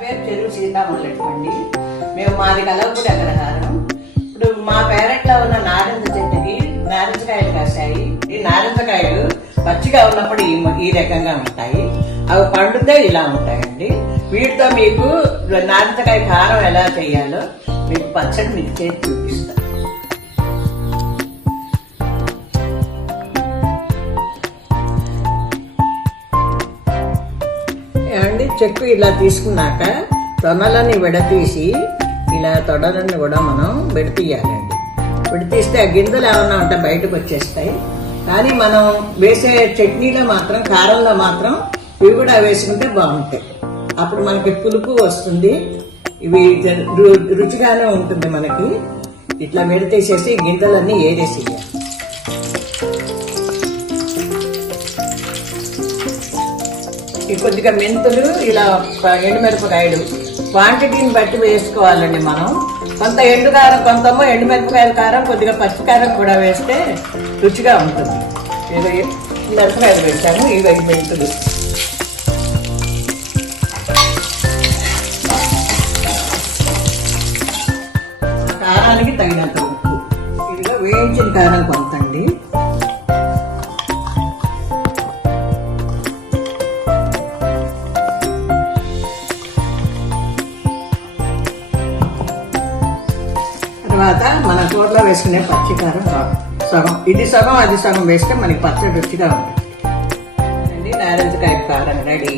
పేరు చెరువు సీతామల్లెట్టండి. మేము మాది కలవపూడి అగ్రహారం. ఇప్పుడు మా పేరెట్లో ఉన్న నారింజ చెట్టుకి నారింజకాయలు కాసాయి. ఈ నారింజకాయలు పచ్చిగా ఉన్నప్పుడు ఈ రకంగా ఉంటాయి, అవి పండుతే ఇలా ఉంటాయండి. వీటితో మీకు నారింజకాయ కారం ఎలా చేయాలో మీకు పచ్చడి మీకు చేసి చూపిస్తాను. ఏమండి, చెక్కు ఇలా తీసుకున్నాక తొనలని విడతీసి ఇలా తొడలని కూడా మనం విడతీయాలండి. విడతీస్తే ఆ గింజలు ఏమన్నా ఉంటే బయటకు వచ్చేస్తాయి. కానీ మనం వేసే చట్నీలో మాత్రం, కారంలో మాత్రం ఇవి కూడా వేసుకుంటే బాగుంటాయి. అప్పుడు మనకి పులుపు వస్తుంది, ఇవి రుచిగానే ఉంటుంది మనకి. ఇట్లా విడతీసేసి గింజలన్నీ ఏరేసేయాలి. కొద్దిగా మెంతులు, ఇలా ఎండుమిరపకాయలు క్వాంటిటీని బట్టి వేసుకోవాలండి. మనం కొంత ఎండు కారం, కొంతమో ఎండుమిరపకాయల కారం, కొద్దిగా పచ్చి కారం కూడా వేస్తే రుచిగా ఉంటుంది. మిరపకాయలు వేసాము, ఇవి మెంతులు. కారానికి తగినంత ఉప్పు, ఇదిగా వేయించిన కారం కొంతండి. తర్వాత మన కూరలో వేసుకునే పచ్చికారం సగం, ఇది సగం అది సగం వేస్తే మనకి పచ్చడి రుచిగా ఉంటుంది. నారింజకాయ కారం రెడీ.